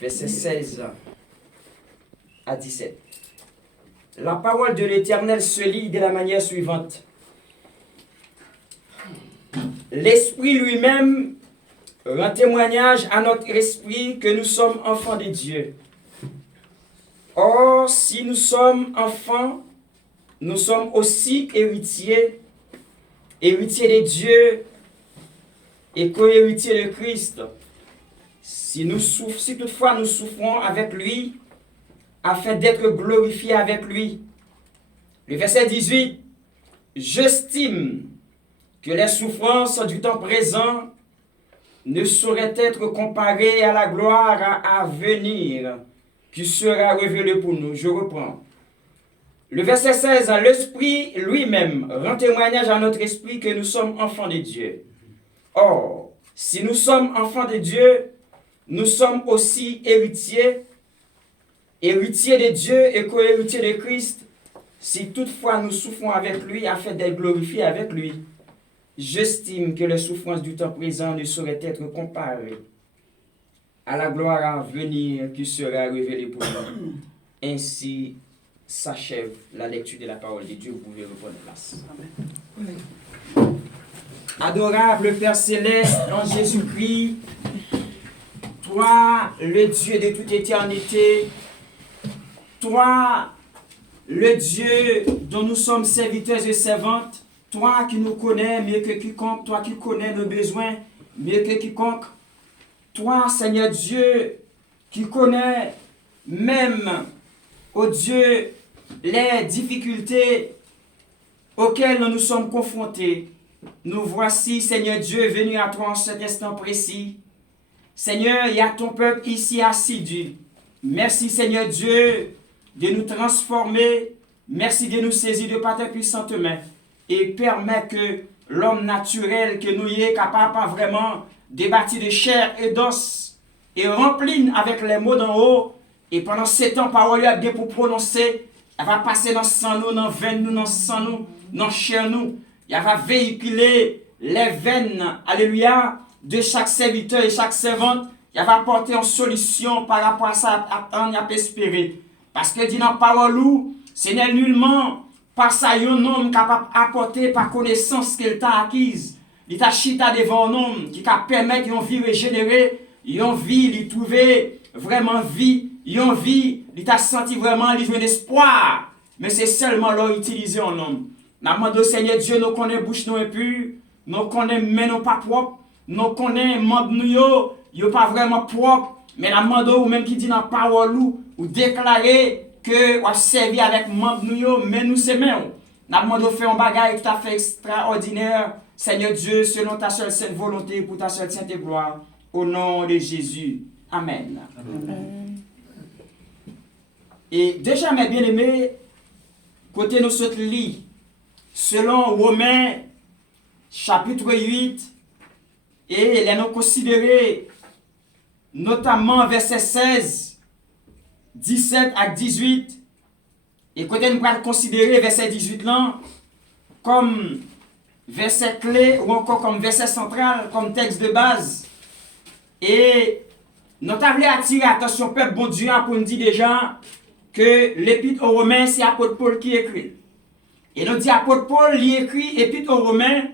versets 16 à 17. La parole de l'Éternel se lit de la manière suivante. L'Esprit lui-même rend témoignage à notre esprit que nous sommes enfants de Dieu. Or, si nous sommes enfants, nous sommes aussi héritiers, héritiers de Dieu et co-héritiers de Christ. Si toutefois nous souffrons avec lui, afin d'être glorifiés avec lui. Le verset 18, j'estime que les souffrances du temps présent ne sauraient être comparées à la gloire à venir qui sera révélée pour nous. Je reprends. Le verset 16, l'Esprit lui-même rend témoignage à notre esprit que nous sommes enfants de Dieu. Or, si nous sommes enfants de Dieu, nous sommes aussi héritiers de Dieu et co-héritiers de Christ, si toutefois nous souffrons avec lui afin d'être glorifiés avec lui. J'estime que les souffrances du temps présent ne sauraient être comparées à la gloire à venir qui sera révélée pour nous. Ainsi s'achève la lecture de la parole de Dieu. Vous pouvez reprendre place. Amen. Adorable Père Céleste, en Jésus-Christ, toi, le Dieu de toute éternité, toi, le Dieu dont nous sommes serviteurs et servantes, toi qui nous connais mieux que quiconque, toi qui connais nos besoins mieux que quiconque, toi, Seigneur Dieu, qui connais même, ô Dieu, les difficultés auxquelles nous nous sommes confrontés, nous voici, Seigneur Dieu, venus à toi en cet instant précis. Seigneur, il y a ton peuple ici assidu. Merci, Seigneur Dieu, de nous transformer. Merci de nous saisir de par ta puissante main. Et permet que l'homme naturel que nous y est capable pas vraiment de bâtir de chair et d'os et remplir avec les mots d'en haut. Et pendant 7 ans, parole a bien pour prononcer. Elle va passer dans sang nous, dans veine nous, dans sang nous, dans chair nous. Elle va véhiculer les veines, alléluia, de chaque serviteur et chaque servante. Elle va apporter une solution par rapport à ça, à espérer. Parce que dit dans la parole, ce n'est nullement par ça un homme capable d'apporter par connaissance qu'il t'a acquise. Il t'a chita devant un homme qui va permettre une vie régénérée, une vie, il trouver vraiment vie, une vie, il t'a senti vraiment, il un espoir. Mais c'est seulement là utiliser un homme. Nous demandons au Seigneur Dieu, nous connaissons bouche nous impure, nous connaissons main nous pas propre, nous connaissons membres nous yo pas vraiment propre, mais nous demandons ou même qui dit dans la parole ou déclarer que on servi avec membres nous mais nous c'est même. Nous demandons faire un bagage tout à fait extraordinaire, Seigneur Dieu, selon ta seule sainte volonté pour ta seule sainte gloire, au nom de Jésus. Amen. Amen. Et déjà mes bien-aimés, côté nous sommes lit selon Romains chapitre 8, et les nous considérer notamment verset 16, 17 à 18, et côté nous allons considérer verset 18 là comme verset clé ou encore comme verset central, comme texte de base. Et nous avons attiré l'attention peuple bon Dieu pour nous dire déjà que l'épître aux Romains, c'est apôtre Paul qui écrit. Et nous dit apôtre Paul, il écrit épître aux Romains,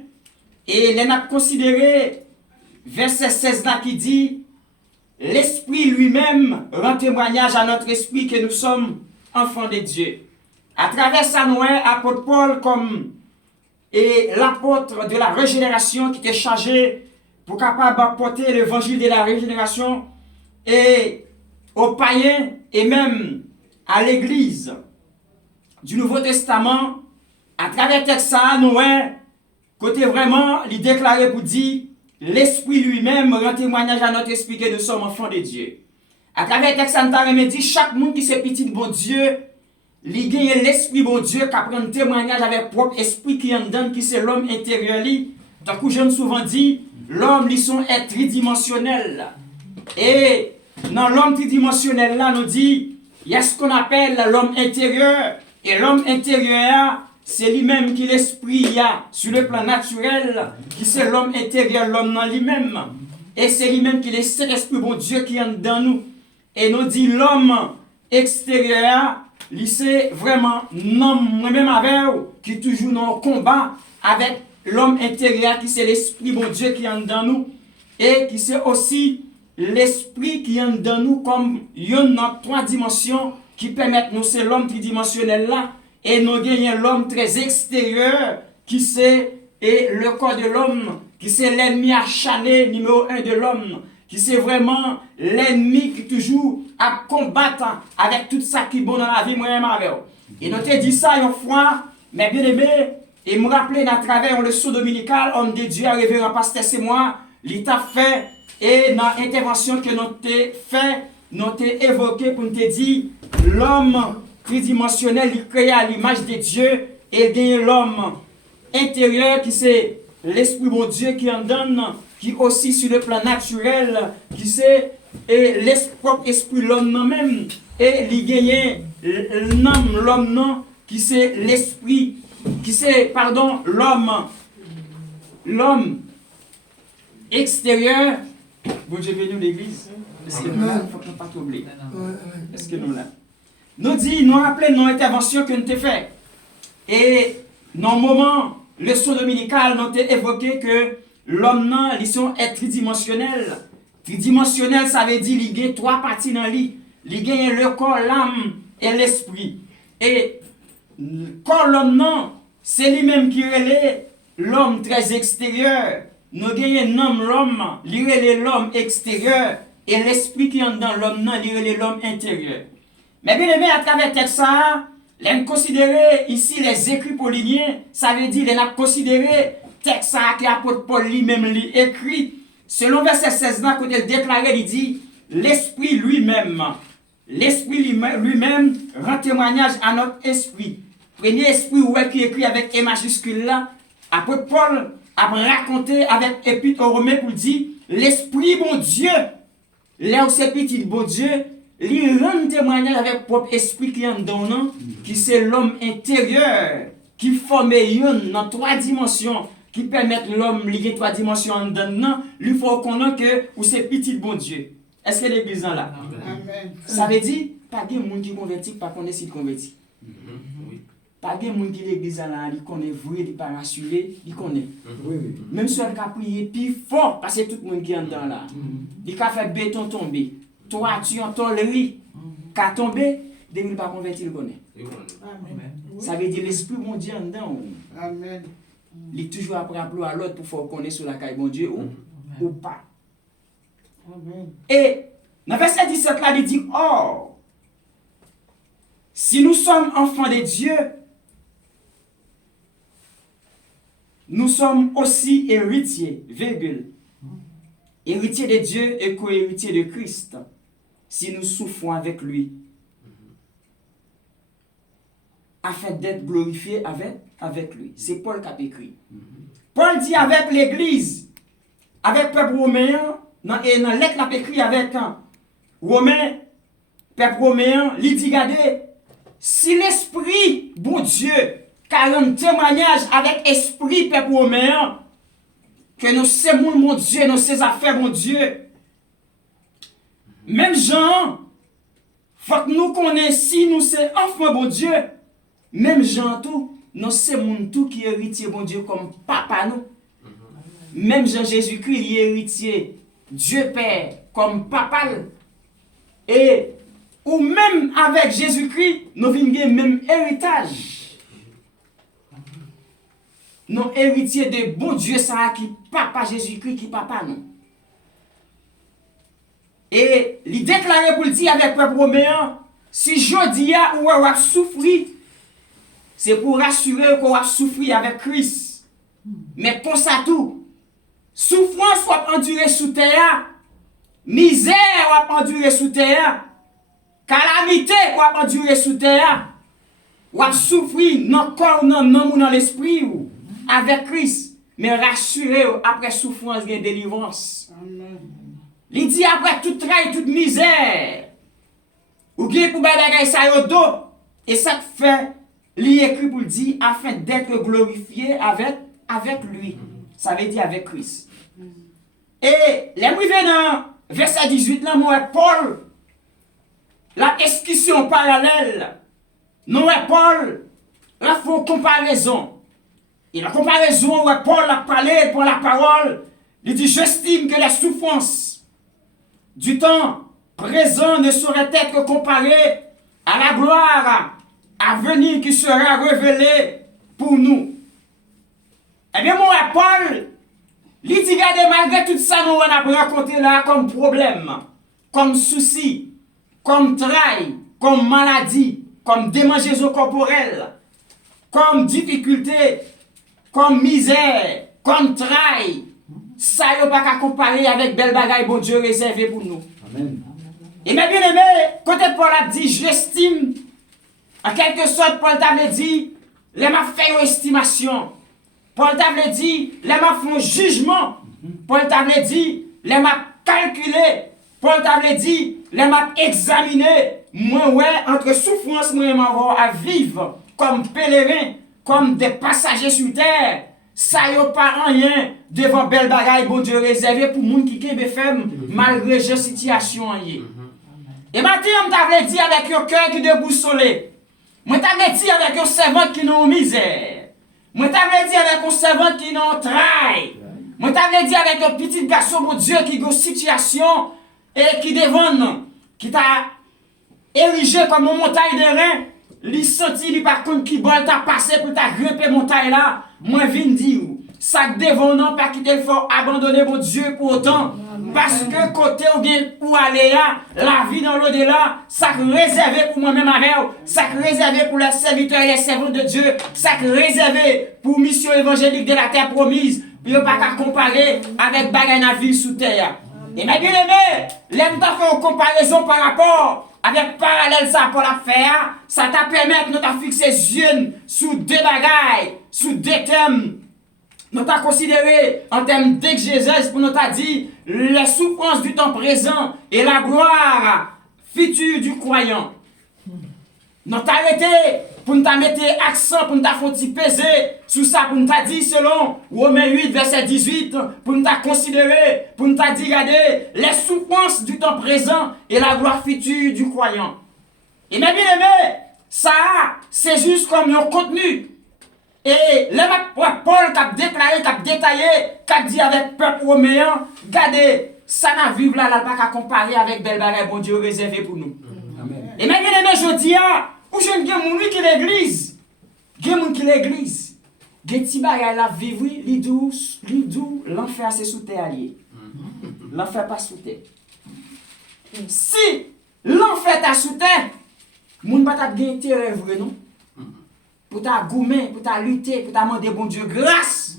et il a considéré verset 16 là qui dit l'Esprit lui-même rend témoignage à notre esprit que nous sommes enfants de Dieu. À travers ça, nous avons apôtre Paul comme l'apôtre de la régénération qui était chargé pour capable d'apporter l'évangile de la régénération et aux païens et même à l'église du Nouveau Testament. À travers le texte, nous avons côté vraiment, il déclaré pour dire l'Esprit lui-même rend témoignage à notre esprit que nous sommes enfants de Dieu. À travers le texte, nous avons dit chaque monde qui s'est petit de bon Dieu, il gagne l'Esprit bon Dieu qui prend témoignage avec propre esprit qui en donne, qui c'est l'homme intérieur. Donc, j'aime souvent dit, l'homme, ils sont être tridimensionnel. Et dans l'homme tridimensionnel, là, nous dit, il y a ce qu'on appelle l'homme intérieur. Et l'homme intérieur, c'est lui-même qui l'esprit a sur le plan naturel, qui c'est l'homme intérieur, l'homme dans lui-même. Et c'est lui-même qui est cet esprit bon Dieu qui est dans nous. Et nous dit l'homme extérieur, c'est vraiment moi-même avec qui toujours dans le combat avec l'homme intérieur qui c'est l'esprit bon Dieu qui est dans nous et qui c'est aussi l'esprit qui est dans nous comme une trois dimensions qui permettent nous c'est l'homme tridimensionnel là et nous gagnons l'homme très extérieur qui c'est et le corps de l'homme qui c'est l'ennemi acharné numéro 1 de l'homme qui c'est vraiment l'ennemi qui toujours à combattre avec tout ça qui est bon dans la vie moi-même avec. Et nous te dit ça une fois, mais bien aimé, et me rappeler à travers le leçon dominical, homme de Dieu, révérend pasteur c'est moi, l'état fait, et dans l'intervention que nous t'ai fait, nous t'ai évoqué pour nous te dire, l'homme tridimensionnel, il créé à l'image de Dieu, et il y a l'homme intérieur qui c'est l'esprit bon Dieu qui en donne, qui aussi sur le plan naturel, qui c'est et propre esprit l'homme même, et il gagne l'homme non, qui c'est l'esprit, qui c'est, pardon, l'homme extérieur. Bon, j'ai venu l'église. Est-ce que nous là? Il faut que nous pas troubler. Est-ce que nous là? Nous dit, nous rappelons nos interventions que nous avons fait. Et dans le moment, le son dominical, nous avons évoqué que l'homme non, ils sont tridimensionnels. Tridimensionnel, ça veut dire qu'il y a trois parties dans lui. Il y a le corps, l'âme et l'esprit. Et le corps, l'homme non, c'est lui-même qui est l'homme très extérieur. Nous avons l'homme, il est l'homme extérieur. Et l'esprit qui est dans l'homme non, il est l'homme intérieur. Mais bien aimé, à travers le texte, l'on considérer ici les écrits pauliniens, ça veut dire qu'on a considéré le texte que l'apôtre Paul lui-même écrit. Selon verset 16, quand il déclarait, il dit, l'esprit lui-même rend témoignage à notre esprit. Premier esprit qui est écrit avec E majuscule là, apôtre Paul a raconté avec épître aux Romains pour dire, l'esprit bon Dieu, là où c'est petit bon Dieu, il rend témoignage avec le propre esprit qui est dans nous, qui c'est l'homme intérieur, qui forme dans trois dimensions, qui permettent l'homme lier trois dimensions en dedans, il faut connaître que c'est petit bon Dieu. Est-ce que l'église est là? Amen. Ça veut dire, pas de monde qui convertit, pas connaître s'il convertit. Pas de monde qui l'église là, il connaît vrai, il pas rassuré, il connaît. Même si elle a prié plus fort, parce que tout le monde qui est dedans là, il a fait béton tomber. Toi, tu entends le riz, qui a tombé, dès qu'il pas converti, il connaît. Amen. Ça veut dire l'esprit bon Dieu en dedans. Amen. Il est toujours après appeler à l'autre pour faire connaître sur la caille bon Dieu ou pas. Amen. Et dans verset 17 là, il dit, or, si nous sommes enfants de Dieu, nous sommes aussi héritiers, virgule. Héritiers de Dieu et co-héritiers de Christ, si nous souffrons avec lui, afin d'être glorifiés avec lui. C'est Paul qui a écrit. Paul dit avec l'Église, avec le peuple romain, et dans lettre qu'il a écrit avec Romain, peuple romain, il dit, regardez, si l'esprit, bon Dieu, car un témoignage avec esprit, peuple romain, que nous sommes mon Dieu, nous sommes affaires, mon Dieu. Même Jean, faut que nous connaissions si nous sommes enfants, bon Dieu. Même Jean tout, nous sommes tout qui est héritier, bon Dieu, comme papa nous. Même Jean Jésus-Christ, il est héritier, Dieu Père, comme papa. Et, ou même avec Jésus-Christ, nous venons le même héritage. Nous héritiers de bon Dieu, ça qui papa Jésus-Christ, qui papa nous. Et il déclarait pour le dire avec le peuple romain, si je dis ou on va souffrir, c'est pour rassurer qu'on va souffrir avec Christ. Mais pour ça tout, souffrance va endurer sous terre, misère va endurer sous terre, calamité va endurer sous terre, va souffrir dans le corps, dans l'âme ou dans l'esprit avec Christ. Mais rassurer après souffrance, il y a délivrance. Amen. Il dit après toute trahi, toute misère, ou bien pour bagaille ça au dos, et ça fait, il écrit pour dire afin d'être glorifié avec lui. Ça veut dire avec Christ. Et les dans verset 18 là, moi Paul, discussion parallèle, nous, Paul, la font comparaison. Et la comparaison où Paul a parlé pour la parole, il dit, j'estime que les souffrances du temps présent ne sauraient être comparées à la gloire à venir qui sera révélée pour nous. Eh bien, moi, Paul, il dit, regardez, malgré tout ça, nous on a raconté là comme problème, comme souci, comme travail, comme maladie, comme démangeaison corporelle, comme difficulté, comme misère, comme travail, ça n'a pas qu'à comparer avec belle bagaille, bon Dieu réservé pour nous. Amen. Et mes bien-aimés, quand Paul a dit, j'estime, en quelque sorte, Paul t'avait dit, les m'a fait une estimation. Paul t'avait dit, les m'a fait un jugement. Paul t'avait dit, les m'a calculé. Paul t'avait dit, les m'a examiné. Moi, ouais, entre souffrance, moi, et mort à vivre comme pèlerin, comme des passagers sur terre. Ça y a pas rien devant belle bagaille, bon Dieu réservé pour moun qui kebe femme malgré la situation. Et maintenant, je t'avais dit avec un cœur qui déboussolé. Moi, t'avais dit avec un servant qui n'a misère. Moi, t'avais dit avec un servant qui n'a travail. Moi, t'avais dit avec un petit garçon, mon Dieu, qui a une situation et qui devant, qui t'a érigé comme une montagne de rein. Li senti, li par contre, qui bol t'a passé pour t'a grimper montagne là. Moi, vin dire, ça devant non pas quitter le fort, abandonner mon Dieu pour autant. Parce que côté ou bien pour aller là, la vie dans l'au-delà, ça réservé pour moi-même avec vous, ça réservé pour les serviteurs et les servantes de Dieu, ça réservé pour mission évangélique de la terre promise, puis pas qu'à comparer avec bagay na vie sous terre. Et mes bien-aimés, l'aime t'a fait une comparaison par rapport avec parallèle ça pour la faire, ça t'a permis de nous fixer les yeux sur deux bagailles, sur deux thèmes. Nous avons considéré en termes d'exégèse pour nous dire les souffrances du temps présent et la gloire future du croyant. Nous avons arrêté pour nous mettre accent, pour nous faire peser sur ça, pour nous dire selon Romains 8, verset 18, pour nous considérer, pour nous dire regardez les souffrances du temps présent et la gloire future du croyant. Et mes bien-aimés, ça c'est juste comme un contenu. Et le Paul qui a déclaré, qui a détaillé, qui a dit avec le peuple romain, regardez, ça n'a vivre là, pas qu'à comparer avec belle bagaille, bon Dieu réservé pour nous. Amen. Et mes bien-aimés, je dis, où je ne sais qui l'église, qui l'église, des petits bagailles là, vivre, l'idou, l'enfer c'est sous terre. L'enfer pas sous terre. Si l'enfer est sous terre, moun pas t'a bien intérêt vrai non? Pour ta goumer, pour ta lutter, pour ta demander bon Dieu grâce,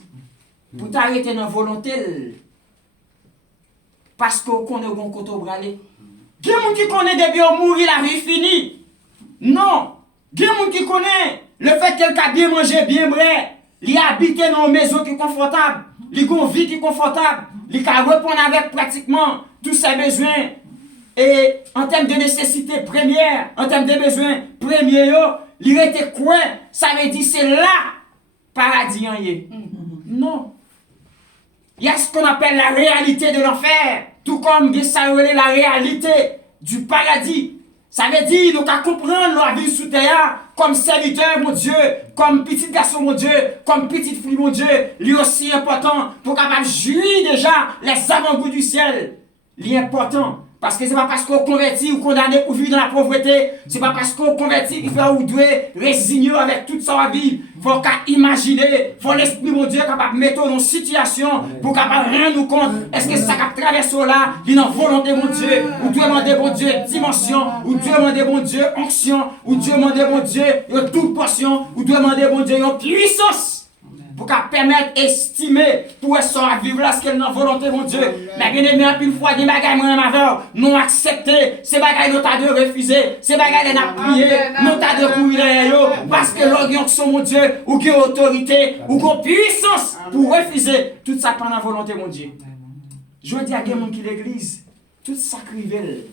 pour t'arrêter dans la volonté. Parce qu'on connaît bon côté au bralé. Il y a des gens qui connaissent depuis mourir la vie finie. Non. Il y a des gens qui connaissent le fait qu'elle a bien mangé, bien vrai. Il a habité dans une maison qui est confortable. Il a une vie qui est confortable. Il a répondre avec pratiquement tous ses besoins. Et en termes de nécessité première, en termes de besoins premiers, il était quoi? Ça veut dire c'est là paradis. Non. Il y a ce qu'on appelle la réalité de l'enfer. Tout comme ça la réalité du paradis. Ça veut dire nous qu'à comprendre la vie sous terre comme serviteur, mon Dieu, comme petit garçon, mon Dieu, comme petite fille, mon Dieu. Lui aussi important pour capable jouir déjà les avant-goûts du ciel. L'important. Parce que ce n'est pas parce qu'on convertit ou condamné pour vivre dans la pauvreté. Ce n'est pas parce qu'on convertit qu'il faut ou doit résigner avec toute sa vie. Il faut qu'à imaginer. Il faut l'esprit de Dieu capable de mettre dans une situation pour capable rendre nous compte. Est-ce que ça qui traverse là, il a une volonté de mon Dieu, ou Dieu demander bon Dieu dimension, ou Dieu demander bon Dieu onction, ou Dieu demander bon Dieu une toute portion, ou Dieu demander bon Dieu une puissance. Pour qu'elle permette d'estimer pour elle vivre là ce qu'elle a volonté, mon Dieu. Mais bien aimé, une fois, des bagailles, moi, nous accepter, ces bagailles, nous t'as de refuser, ces bagailles, nous t'as prié, nous t'as de courir, parce que l'orgueil sont, mon Dieu, ou qu'il y a autorité, ou qu'il y a puissance pour refuser tout ça pendant la volonté, mon Dieu. Je dis à des gens qui l'église, tout ça crivel.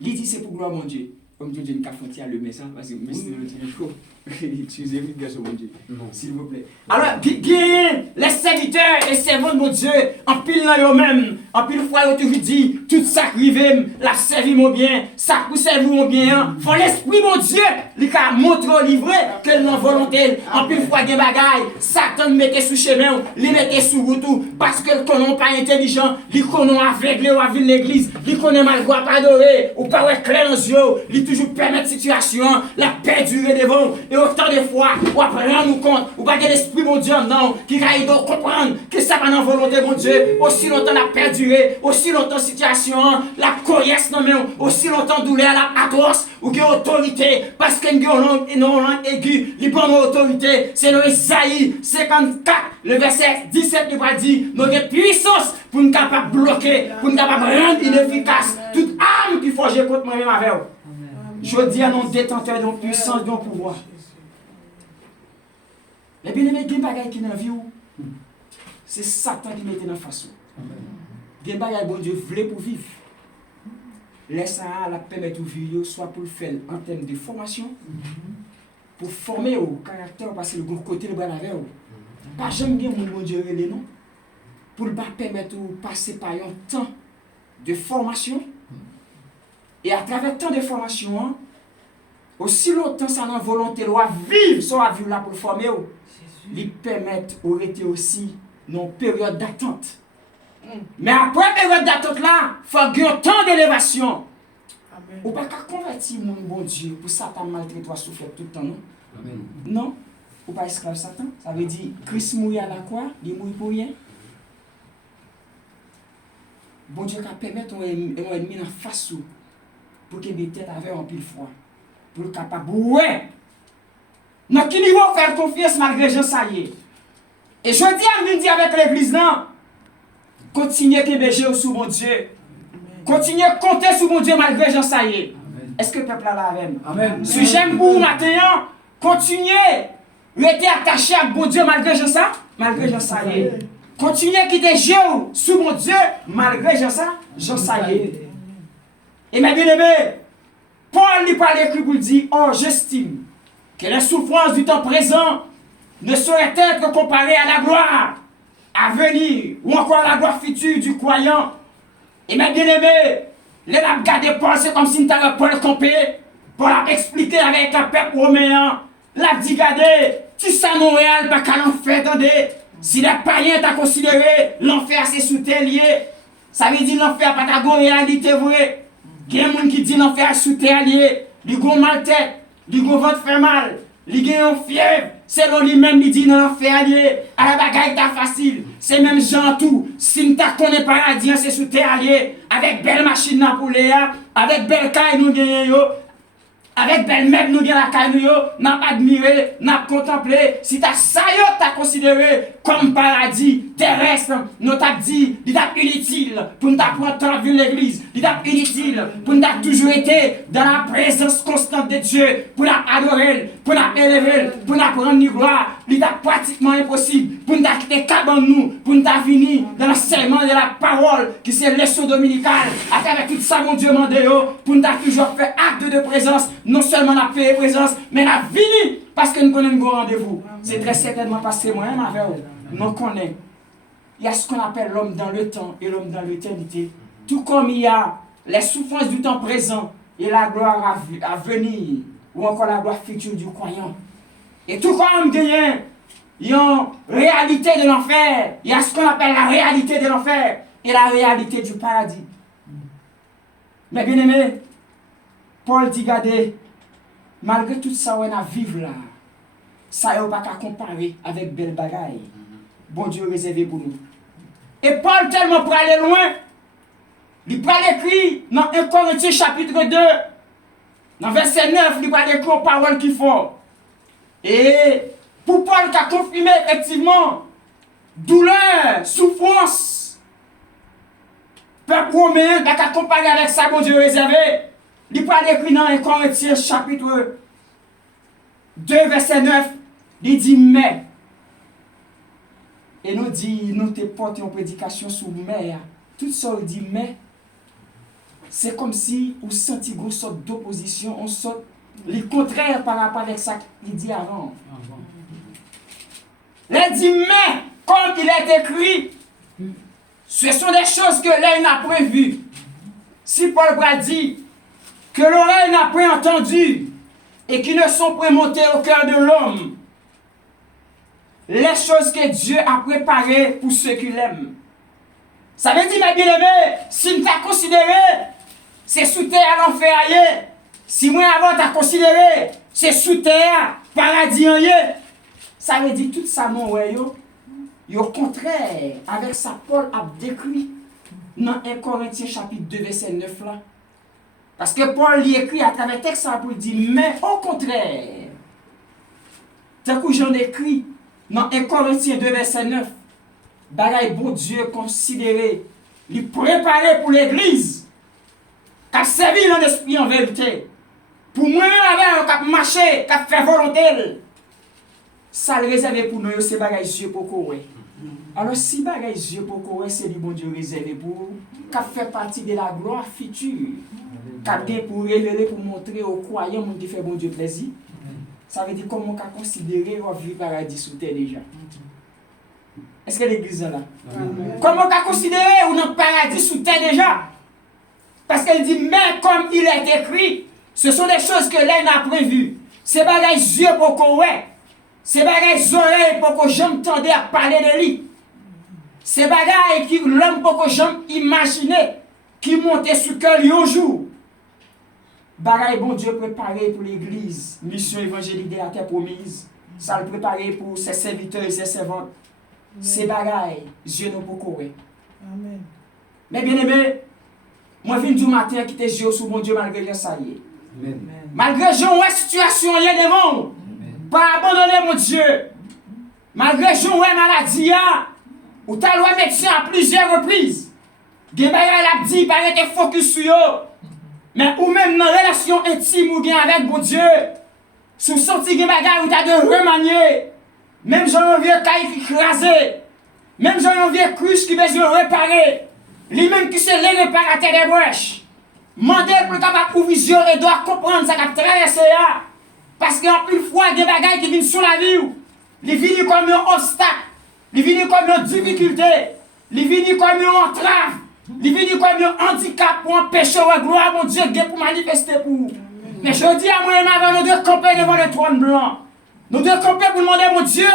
Il dit c'est pour gloire, mon Dieu. Comme Dieu dit, une cafetière le message, parce que le chaud. Excusez-moi, mon Dieu, s'il vous plaît. Alors, les serviteurs et servants de mon Dieu, en pile dans eux-mêmes, En pile fois, il a toujours dit, tout ça qui arrive, la servi mon bien, ça pour servir mon bien. Faut l'esprit, mon Dieu, il a montré au livre que non volonté. En pile fois, des bagailles, Satan mettait sous chemin, il mettait sous route, parce que le connaît pas intelligent, il connaît aveugle ou aveugle l'église, il connaît mal droit pas adoré, ou pas clair dans les yeux, il toujours permettre situation, la paix durer devant. Et autant de fois, ou après nous compte, ou pas de l'esprit, mon Dieu, non, qui va aider à comprendre que ça va dans volonté, mon Dieu, aussi longtemps la perdurer, aussi longtemps situation, la coyesse non mais aussi longtemps douleur la atroce ou que autorité parce que une langue aiguë, il prend autorité, c'est dans Isaïe 54, le verset 17 nous va dire, nous avons puissance pour nous capable bloquer, pour nous capable rendre inefficace toute arme qui forge contre moi-même avec vous. Je dis à nos détenteurs de puissance, de pouvoir. Mais bien aimé, il y a des bagages qui dans la vie, c'est Satan qui mettait dans la face. Il y a des bagages que bon Dieu voulait pour vivre. Laisse ça la permettre de vivre, soit pour le faire en termes de formation, pour former au caractère, parce que le bon côté, le bras avec vous. Pas j'aime bien mon Dieu les noms, pour ne pas permettre de passer par un temps de formation. Et à travers tant de formation, aussi longtemps ça n'a volonté de vivre, soit vivre là pour le former, lui permettre de rester aussi dans une période d'attente. Mais après la période d'attente là, il faut qu'il y ait un temps d'élévation. Ou pas qu'à convertir mon bon Dieu pour Satan maltraiter toi souffrir tout le temps, non? Amen. Non, ou pas esclave Satan. Ça veut dire Christ mourit à la croix, il mourit pour rien. Bon Dieu qui permet ton ennemi en face pour qu'il ait tête avec un pile froid. Pour le capable. Ouais! Dans quel niveau faire confiance malgré Jean ça y est? Et je dis à midi avec l'église, non? Continuez à béger sous mon Dieu. Continuez à compter sur mon Dieu malgré Jean ça y est. Est-ce que le peuple a la même? Amen. Si j'aime pour maintenant, continuez à rester attaché à mon Dieu malgré Jean ça? Malgré Jean ça y est. Continuez à quitter Dieu sous mon Dieu malgré Jean ça? Jean ça y est. Et mes bien-aimés, Paul lui parle écrit pour dire, oh j'estime que les souffrances du temps présent ne sauraient être comparées à la gloire à venir, ou encore la gloire future du croyant. Et mes bien-aimés, les l'a regardé Paul, c'est comme si nous avions Paul campé, pour expliquer avec un peuple romain, l'a dit, regardez, tu sais Montréal, pas qu'à l'enfer, attendez, si les païens t'ont considéré, l'enfer c'est sous tes liés, ça veut dire l'enfer pas ta réalité vraie. Il y a des gens qui disent l'enfer sous tes liés, ils ont mal tête, ils ont ventre fait mal, ils ont fièvre. C'est lui-même qui dit dans l'enfer allié, à la bagaille ta facile. C'est même Jean tout. Si nous ne connaissons pas paradis, c'est sous terre allié, avec belle machine pour Léa, avec belle caille nous gagnons, avec belle mère nous gagnons la caille nous, n'a admiré, n'a contemplé. Si ta saillot t'a considéré comme paradis terrestre, nous t'a dit, il t'a inutile pour nous apprendre à vivre l'église, il t'a inutile pour nous toujours été dans la présence constante de Dieu, pour l'adorer, pour l'élever, pour prendre une gloire. Il t'a pratiquement impossible pour nous quitter cabane nous, pour nous venir dans l'enseignement de la parole qui c'est leçon dominicale, à travers tout ça mon Dieu m'a dit, pour nous toujours faire acte de présence, non seulement la paix et présence, mais la vie, parce que nous connaissons un rendez-vous. C'est très certainement parce que moi-même avec vous, nous connaissons. Il y a ce qu'on appelle l'homme dans le temps et l'homme dans l'éternité. Tout comme il y a les souffrances du temps présent et la gloire à venir, ou encore la gloire future du croyant. Et tout comme il y a une réalité de l'enfer, il y a ce qu'on appelle la réalité de l'enfer et la réalité du paradis. Mais bien aimé, Paul dit, regardez, malgré tout ça, on a vivre là, ça n'est pas qu'à comparer avec belle bagaille. Bon Dieu réservé pour nous. Et Paul, tellement pour aller loin, il parle écrit dans 1 Corinthiens chapitre 2, dans verset 9, il parle écrit aux paroles qu'il faut. Et pour Paul qui a confirmé effectivement douleur, souffrance, peuple romain qui a comparé avec ça, bon Dieu réservé, il parle écrit dans 1 Corinthiens chapitre 2, verset 9, il dit mais. Et nous dit, nous te portons une prédication sur mais. Tout ça, il dit mais. C'est comme si on sentit une sorte d'opposition, on sort le contraire par rapport avec ça qu'il dit avant. Il dit mais, comme il est écrit, Ce sont des choses que l'œil n'a point vues. Si Paul va dire que l'oreille n'a point entendu et qui ne sont point montées au cœur de l'homme, les choses que Dieu a préparées pour ceux qui l'aiment. Ça veut dire, mes bien-aimés, si nous t'as considéré, c'est sous terre l'enfer ailleurs. Si moi avant t'as considéré, c'est sous terre, paradis ailleurs. Ça veut dire tout ça, mon ouais, au contraire, avec ça, Paul a décrit dans 1 Corinthiens chapitre 2, verset 9 là. Parce que Paul y écrit à travers le texte pour dire, mais au contraire, tant que j'en écrit dans 1 Corinthiens 2, verset 9, bagaille bon Dieu considéré, lui préparé pour l'église, qui a servi en esprit en vérité, pour moi-même avec un qui a marché, qui a fait volonté. Ça le réservé pour nous, c'est bagaille Dieu pour courir. Alors si bagaille Dieu pour courir, c'est du bon Dieu réservé pour vous, qui fait partie de la gloire future, qui a bien pour révéler, pour montrer aux croyants qui fait bon Dieu plaisir. Ça veut dire comment on a considéré qu'on vit paradis sous terre déjà. Est-ce que l'église est là? Comment on a considéré qu'on a paradis sous terre déjà? Parce qu'elle dit, mais comme il est écrit, ce sont des choses que l'œil n'a prévues. C'est bagaille Dieu pour qu'on ouais. C'est bagaille oreilles pour que j'aime tendre à parler de lui. C'est bagaille qui l'homme pour que j'aime imaginer qui montait sur cœur un jour. Bagaille bon Dieu préparé pour l'église, mission évangélique de la terre promise. Ça le préparé pour ses serviteurs et ses servantes. C'est bagaille, Dieu nous pour courir. Amen. Mais bien aimé, moi je viens du matin qui était Dieu sous mon Dieu malgré ça y est. Amen. Malgré la situation y est devant. Pas abandonner mon Dieu. Malgré la maladie, ou t'as le médecin à plusieurs reprises. Des bagaille l'a dit, il paraît que focus sur eux. Mais ou même dans la relation intime ou bien avec mon Dieu, sous senti des bagailles où tu as de remanier, même j'en ai un vieux caille qui écrasé, même j'en ai un vieux cruche qui besoin de réparer, lui-même qui se les réparateur des brèches, mandel pour capable provision et doit comprendre ça qu'a traversé là. Parce qu'en plus fois des bagailles qui viennent sur la vie, ils viennent comme un obstacle, ils viennent comme une difficulté, ils viennent comme une entrave. Il vient comme un handicap pour empêcher la gloire, mon Dieu, pour manifester pour vous. Mais je dis à moi-même, avant, nous devons camper devant le trône blanc. Nous devons camper pour demander, mon Dieu,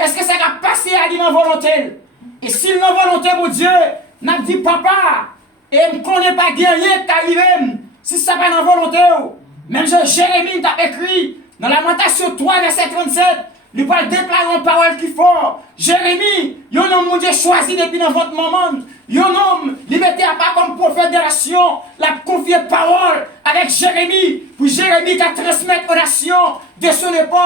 est-ce que ça va passer à lui dans volonté? Et si non volonté, mon Dieu, n'a dit papa, et je ne connais pas guerrier qui arrive, si ça va dans volonté. Même Jérémie t'a écrit dans Lamentation 3, verset 37. Il va déclarer une parole qui fort. Jérémie, un homme mon Dieu choisi depuis dans votre moment. Un homme, il mettait à part comme prophète de la nation, la confié parole avec Jérémie. Pour Jérémie qui a transmettre aux nations de son époque,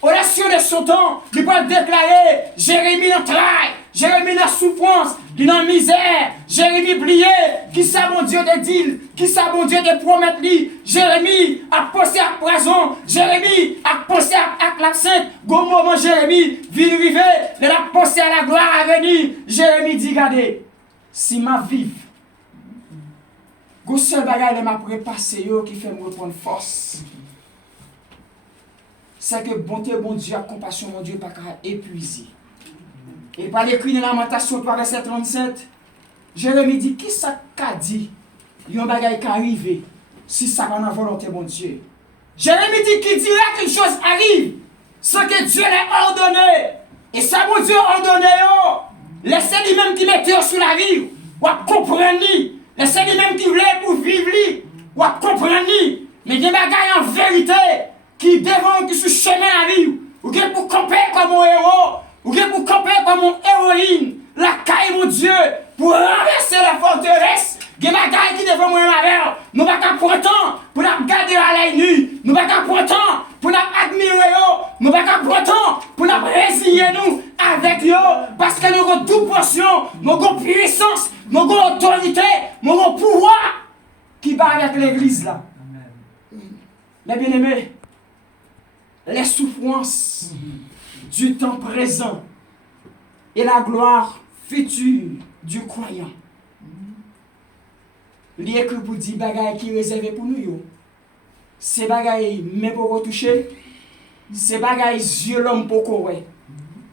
aux nations de son temps. Il va déclarer Jérémie dans travail, Jérémie dans souffrance, il dans misère. Jérémie oublié, qui ça mon Dieu te dit, qui ça mon Dieu te promet lui. Jérémie a pensé à prison, Jérémie a pensé à l'absinthe. Go moment Jérémie, vient arriver, il a pensé à la gloire à venir. Jérémie dit, regardez, si ma vie, go seul bagage de m'a prépassé qui fait me reprendre force. C'est que bonté, bon Dieu, compassion, mon Dieu, pas qu'à épuiser. Et par l'écrit de Lamentation 3, verset 37, Jérémie dit, qui ça qu'a dit? Il y a un bagage qui arrive, si ça va dans la volonté, mon Dieu. Jérémie dit, qui dira qu'une chose arrive, sans que Dieu l'ait ordonné. Et ça, mon Dieu, ordonné, laissez lui-même qui mette sur la vie, ou à comprendre, laissez lui-même qui voulait pour vivre, ou à comprendre. Mais il y a des bagages en vérité, qui devant, qui sur chemin la vie, ou qui pour camper comme un héros, ou qui pour camper comme une héroïne, la caille, mon Dieu, pour renverser la forteresse. Il y a des bagages qui devant moi avec nous ne pouvons pas prendre temps pour nous garder à l'œil nu, nous ne pouvons pas prendre temps pour nous admirer, nous ne pouvons pas prendre temps pour nous résigner nous avec eux, parce que nous avons toute portion, nous avons puissance, nous avons autorité, nous avons pouvoir qui va avec l'église là. Mais bien aimés, les souffrances du temps présent et la gloire future du croyant. Il est écrit pour dire bagaille qui est réservé pour nous. C'est bagaille mais pour retoucher. C'est bagaille Dieu l'homme pour courir.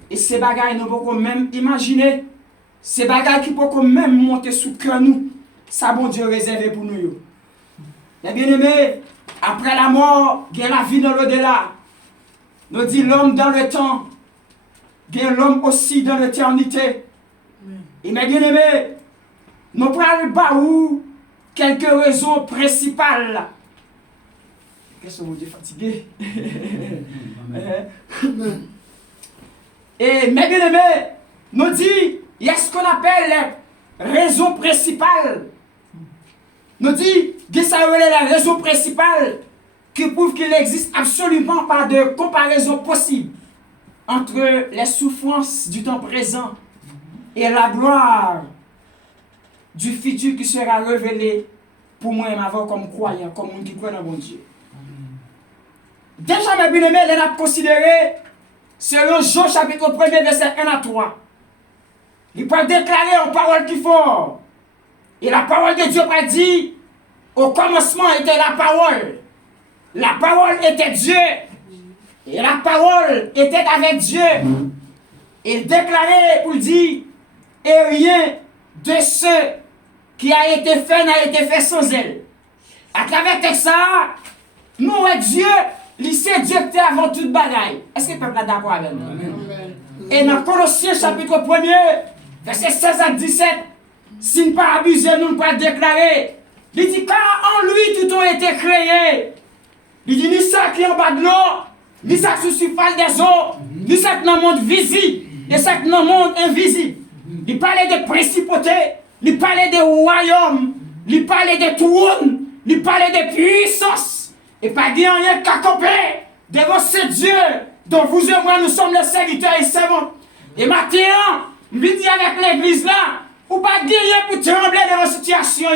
Et c'est bagaille nous pouvons même imaginer. c'est bagaille qui peut même monter sous cœur nous. Ça, bon Dieu, réservé pour nous. Et bien aimé, après la mort, il y a la vie dans l'au-delà. Nous dit l'homme dans le temps, il y a l'homme aussi dans l'éternité. Et mes bien aimé, nous prenons pas où quelques raisons principales. Qu'est-ce que vous dites fatigué? Et mes bien aimé, nous dit, il y a ce qu'on appelle les raisons principales. Nous dit, ça est la raison principale qui prouve qu'il n'existe absolument pas de comparaison possible entre les souffrances du temps présent et la gloire du futur qui sera révélé pour moi et ma voix comme croyant, comme monde qui croit dans mon Dieu. Déjà, mes bien-aimés, on a considéré, selon Jean chapitre 1, verset 1 à 3, il peut déclarer en parole qui fort. Et la parole de Dieu va dire, au commencement était la parole. La parole était Dieu. Et la parole était avec Dieu. Il déclarait pour dire, et rien de ce qui a été fait n'a été fait sans elle. À travers ça, nous et Dieu, c'est Dieu qui est avant toute bagaille. Est-ce que le peuple est d'accord avec nous? Et dans Colossiens chapitre 1, verset 16 à 17, si nous ne pas abuser, nous ne pas déclarer. Il dit, car en lui tout a été créé. Il dit, ni ça qui est en bas de l'eau, ni ça qui sous surface des eaux, ni ça qui est dans le monde visible, et ça qui est dans le monde invisible. Il parlait de principautés, il parlait de royaumes, il parlait de trônes, il parlait de puissance. Et pas dire rien qu'à camper devant ce Dieu dont vous et moi nous sommes les serviteurs et servants. Et maintenant, je dis avec l'église là, ou pas dire rien pour trembler devant la situation,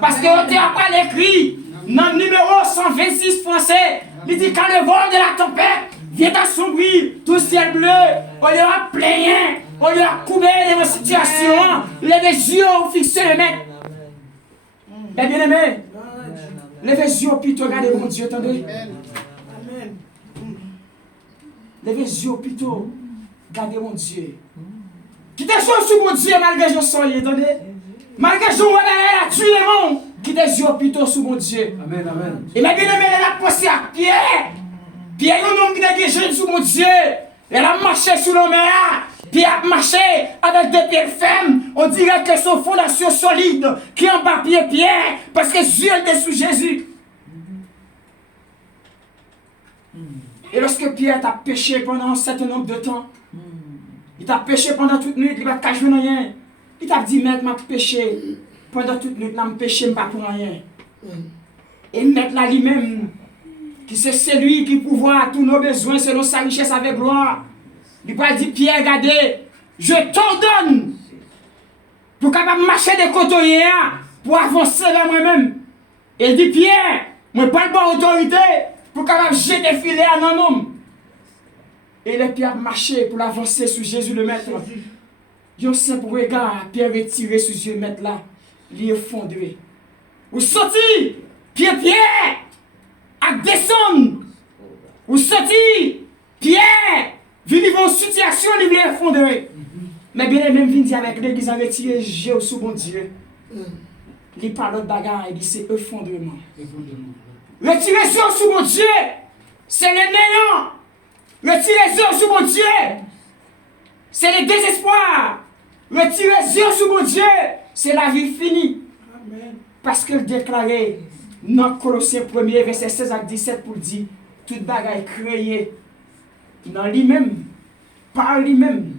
parce que vous n'avez pas l'écrit dans le numéro 126 français. Il dit quand le vol de la tempête vient assombrir tout le ciel bleu, on lui a plaigné, on lui a coupé devant la situation, les yeux ont fixé le maître. Mais bien aimé, levez les yeux plutôt, regardez mon Dieu, attendez. Amen. Levez les yeux plutôt, regardez mon Dieu. Quittez les yeux sur mon Dieu malgré que je sois, attendez. Malgré que je vois la tuer le monde, quittez les yeux plutôt sur mon Dieu. Amen, amen. Et ma bien-aimée, elle a passé à Pierre. Pierre, un homme qui a gagné sur mon Dieu. Elle a marché sur l'homme là. Puis a marché avec deux pieds fermes. On dirait que son fondation solide qui est en bas pied Pierre. Parce que Dieu était sous Jésus. Et lorsque Pierre t'a péché pendant un certain nombre de temps, il t'a péché pendant toute nuit, il va pas jouer rien. Il t'a dit, maître, m'a péché pendant toute nuit, m'a péché, m'a pour rien. Et maître là lui-même, qui c'est celui qui pourvoit tous nos besoins selon sa richesse avec gloire. Il va dire, Pierre, regardez, je t'ordonne pour capable marcher des côtés pour avancer vers moi-même. Et il dit, Pierre, moi pas de bonne autorité pour capable jeter filet à un homme. Et les Pierre marché pour avancer sur Jésus le Maître. Yo simple regard, Pierre retiré sur Jésus le Maître là, il est effondré. Ou sorti, Pierre, à descendre. Ou sorti, Pierre. Vivre en situation, il est effondré. Mais bien, il même vient avec l'église, avec retiré Jésus sous mon Dieu. Il parle de bagarre, il dit c'est effondrement. Retirer Jésus sous mon Dieu, c'est le néant. Retirer Jésus sous mon Dieu, c'est le désespoir. Retirer Jésus sous mon Dieu, c'est la vie finie. Parce qu'il déclarait dans Colossiens 1, verset 16 à 17 pour dire toute bagarre créée dans lui-même, par lui-même.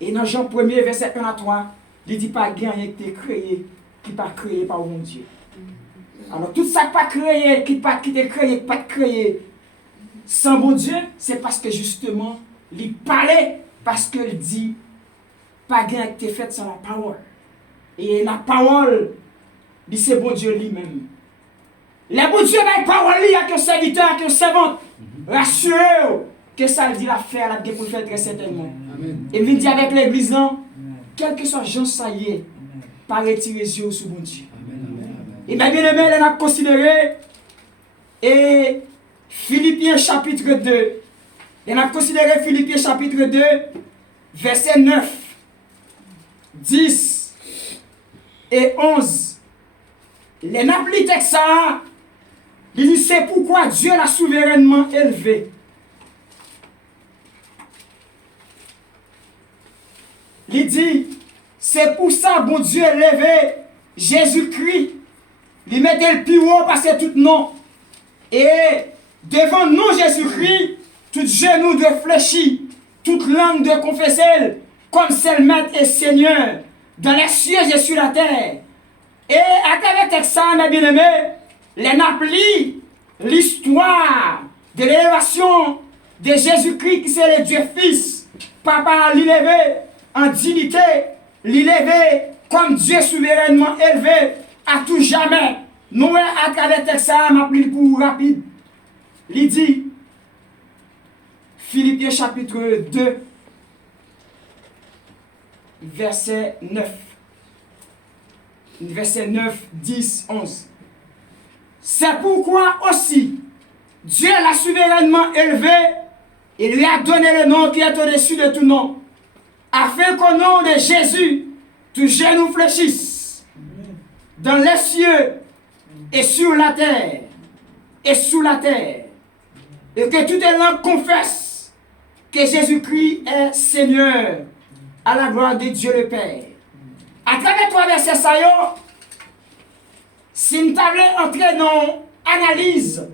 Et dans Jean 1, verset 1 à 3, il dit pas rien qui est créé, qui n'est pas créé par mon Dieu. Alors tout ça pas créé, qui est créé, qui pas créé sans mon Dieu, c'est parce que justement, il parlait, parce qu'il dit, pas rien qui est fait sans la parole. Et la parole, c'est bon Dieu lui-même. Le bon Dieu n'a pas parole, il y a qu'un serviteur, il y a qu'un servant. Rassurez-vous que ça dit la faire, la pour le faire très certainement. Amen. Et il dit avec l'église, non, quel que soit Jean, ça y est, pas retirer les yeux sous bon Dieu. Et bien aimé, elle a considéré, et Philippiens chapitre 2, elle a considéré Philippiens chapitre 2, verset 9. 10 et 11. Les n'appliquent ça. Il dit c'est pourquoi Dieu l'a souverainement élevé. Il dit c'est pour ça bon Dieu élevé Jésus-Christ. Il mettait le plus haut parce que tout nom. Et devant nous Jésus-Christ, tout genou de fléchir, toute langue de confesser comme c'est le Maître et Seigneur dans les cieux et sur la terre. Et à travers ça, mes bien-aimés, les naplis, l'histoire de l'élévation de Jésus-Christ qui c'est le Dieu Fils, Papa l'élevé en dignité, l'élevé comme Dieu souverainement élevé à tout jamais. Nous, à travers ça, m'a pris pour rapide. Il dit, Philippiens chapitre 2, verset 9. Verset 9, 10, 11. C'est pourquoi aussi, Dieu l'a souverainement élevé et lui a donné le nom qui est au-dessus de tout nom, afin qu'au nom de Jésus, tout genou fléchisse dans les cieux et sur la terre, et sous la terre, et que toute langue confesse que Jésus-Christ est Seigneur, à la gloire de Dieu le Père. À travers trois versets, si nous avons entré dans analyse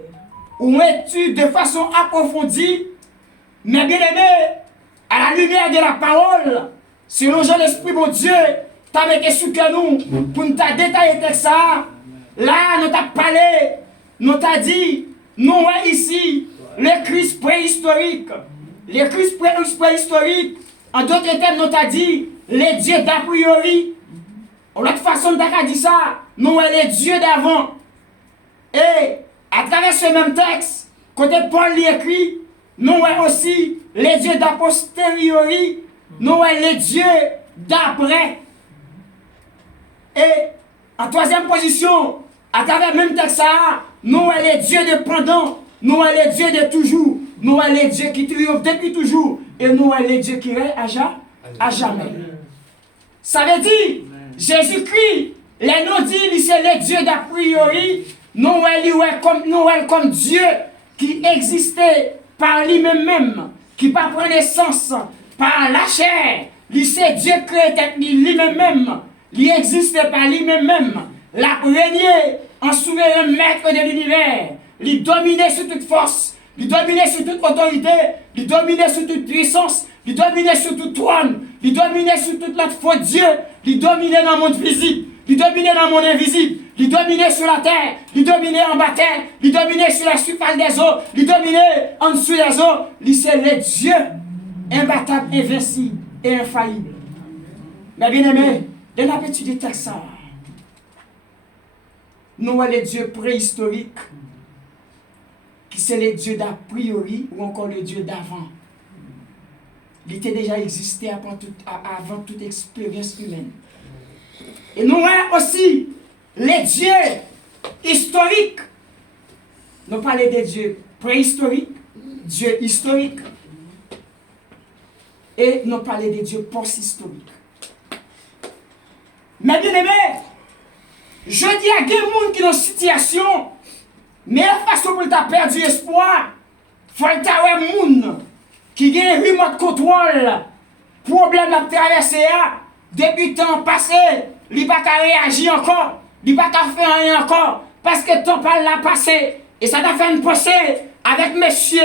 ou étude de façon approfondie, mais bien aimé, à la lumière de la parole, selon Jean-L'Esprit, mon Dieu, t'as mis sur que nous, pour nous détailler ça. Là, nous t'as parlé, nous t'as dit, nous ici, le Christ préhistorique. Le Christ préhistorique, en d'autres termes, nous t'as dit, les dieux d'a priori. En l'autre façon, t'as dit ça, nous les dieux d'avant. Et à travers ce même texte, côté Paul l'écrit, nous aussi les dieux d'a posteriori, nous les dieux d'après. Et en troisième position, à travers le même texte, nous les dieux de pendant, nous les dieux de toujours, nous les dieux qui triomphent depuis toujours, et nous les dieux qui restent à jamais. Ça veut dire, Jésus-Christ, les nous dit, c'est les dieux d'a priori, nous comme Dieu qui existait par lui-même, qui ne prend naissance par la chair, c'est Dieu créé lui-même, il existe par lui-même, la régné en souverain maître de l'univers, il dominait sur toute force, il dominait sur toute autorité, il dominait sur toute puissance, il dominait sur tout trône, il dominait sur toute notre foi de Dieu, il dominait dans le monde visible, il dominait dans le monde invisible, il dominait sur la terre, il dominait en bas terre, il dominait sur la surface des eaux, il dominait en dessous des eaux, il c'est le Dieu imbattable, invincible et infaillible. Mais bien aimé, de l'habitude du texte, nous les dieux préhistoriques, qui c'est les dieux d'a priori ou encore les dieux d'avant. Il était déjà existé avant toute expérience humaine. Et nous avons aussi les dieux historiques. Nous parlons des dieux préhistoriques, dieux historiques. Et nous parlons des dieux post-historiques. Mais bien aimé, je dis à des gens qui sont dans une situation, mais la façon pour tu perdu espoir, il faut que tu aies des gens qui ont un remote contrôle, problème à traverser depuis le temps passé, il n'a pas réagi encore, il n'a pas fait rien encore, parce que le temps l'a passé, et ça t'a fait une pensée avec messieurs,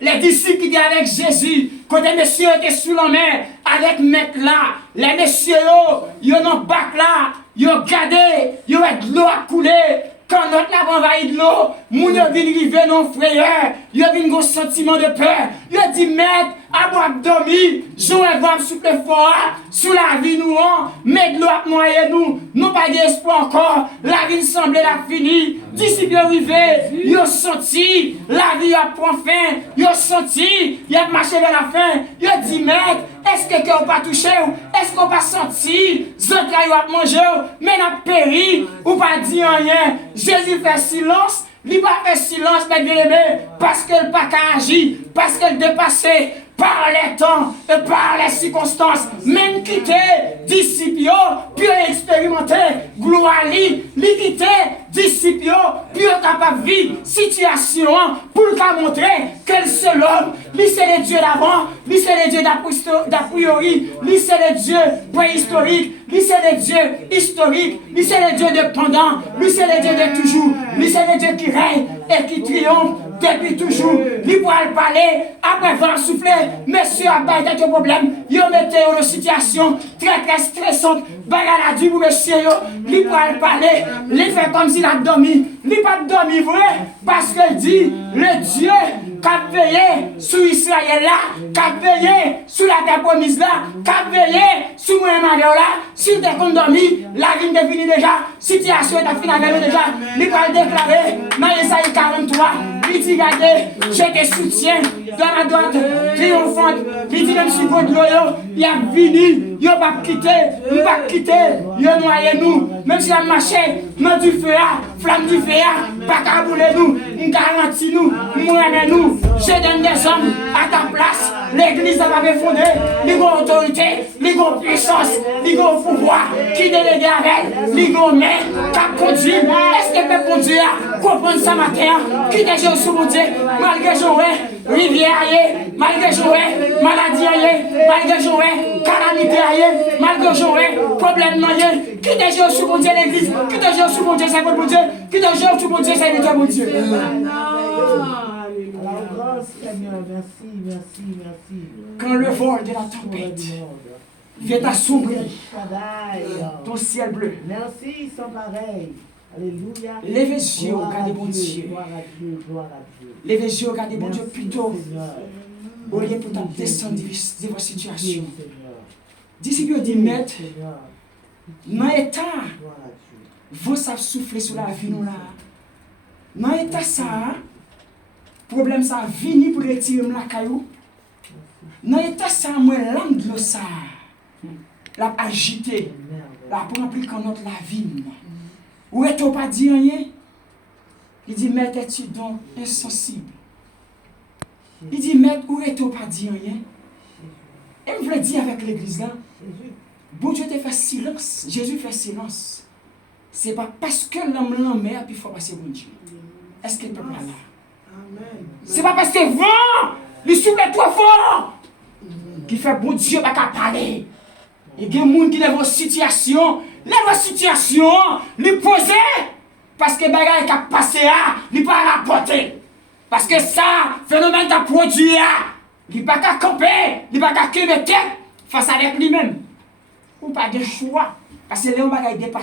les disciples qui étaient avec Jésus, quand les messieurs étaient sous la mer, avec maître là, les messieurs, ils ont un bac là, ils ont gardé, ils ont de l'eau à couler. Quand notre lave envahit de l'eau, moun yo vin rive non frayeur, yo vin gon sentiment de peur. Yo dit maître, à moi dormi, j'aurais va me souffler fort, sous la vie nous mettre l'eau à noyer nous pas d'espoir encore, la vie semble la finie. Disciples arrivé, yo senti, la vie a prend fin, yo senti, y a marché vers la fin. Yo dit maître, est-ce que vous pas touché ou est-ce qu'on pas senti, zot a mangé, mais n'a péri ou pas dit rien. Jésus fait silence Il va faire silence, mes bien-aimés, parce qu'elle n'a pas qu'à agir, parce qu'elle dépassée par les temps et par les circonstances, même quitter, disciples, puis expérimenter, gloire, quitter, disciples, puis capable de vivre situation pour lui montrer quel c'est l'homme, lui c'est le Dieu d'avant, lui c'est le Dieu d'a priori, lui c'est le Dieu préhistorique, lui c'est le Dieu historique, lui c'est le Dieu de pendant, lui c'est le Dieu de toujours, lui c'est le Dieu qui règne et qui triomphe depuis toujours. Lui pour le parler, après vent souffler, monsieur a pas de problème, il mettait une situation très stressante, bagarre a dit pour monsieur, lui pour le parler, lui fait comme s'il a dormi, lui pas dormi vrai, parce qu'il dit, le Dieu qui a veillé sur Israël là, qui a veillé sur la terre promise là, qui a veillé sur moi-même là, s'il était condamné, la vie est finie déjà, situation est finie avec nous déjà, lui va le déclarer, dans Isaïe 43, il dit, regardez, j'ai des soutiens dans la droite triomphante, il dit, même si votre loyau, il a fini, il n'a pas quitté, il n'a pas quitté, il a noyé nous, même si la marché, dans du feu, flamme du feu, pas qu'à bouler nous, on garantit nous, nous, je donne des hommes à ta place, l'église va fondé, il y a autorité, il y a puissance, il y a pouvoir, qui délégue avec, il y a main, qui conduit, est-ce que peut conduire, comprendre ça matin, qui déjà sous mon Dieu, malgré Joël, rivière, malgré Joël, maladie, malgré Joël, calamité, malgré Joël, problème, qui déjà sous mon Dieu l'église, qui déjà sous mon Dieu, c'est mon Dieu, qui déjà sous mon Dieu, c'est mon Dieu. Merci. Quand le vol de la tempête vient assombrir ton ciel bleu. Merci, sans pareil. Alléluia. Levez les yeux, regardez bon Dieu. Levez les yeux, regardez bon Dieu plutôt. Au lieu pour descendre de votre situation. Disciples dit, maître, dans l'état, vous savez souffler sur la vie, nous là. Dans l'état, ça, problème ça vini pour retirer la caillou. Dans l'état, ça, moi, l'âme de l'eau, ça, l'a agité, l'a rempli quand notre la vie. Ou est-on pas dit rien? Il dit, maître, es-tu donc insensible? Il dit, maître, où est-on pas dit rien? Et je veux dire avec l'église là, bon Dieu te fait silence, Jésus fait silence. Ce n'est pas parce que l'homme l'emmerde qu'il faut passer bon Dieu. Est-ce que le peuple est là? Ce n'est pas parce que vent, il souffle trop fort, qui fait bon Dieu pas qu'à parler. Il y a des gens qui ont une situation, lui poser, parce que les bagages qui passé, il pas à la portée. Parce que ça, phénomène de produit, il n'est pas qu'à camper, il n'est pas qu'à camper face avec lui-même. Ou pas de choix, parce que les bagages dépassent.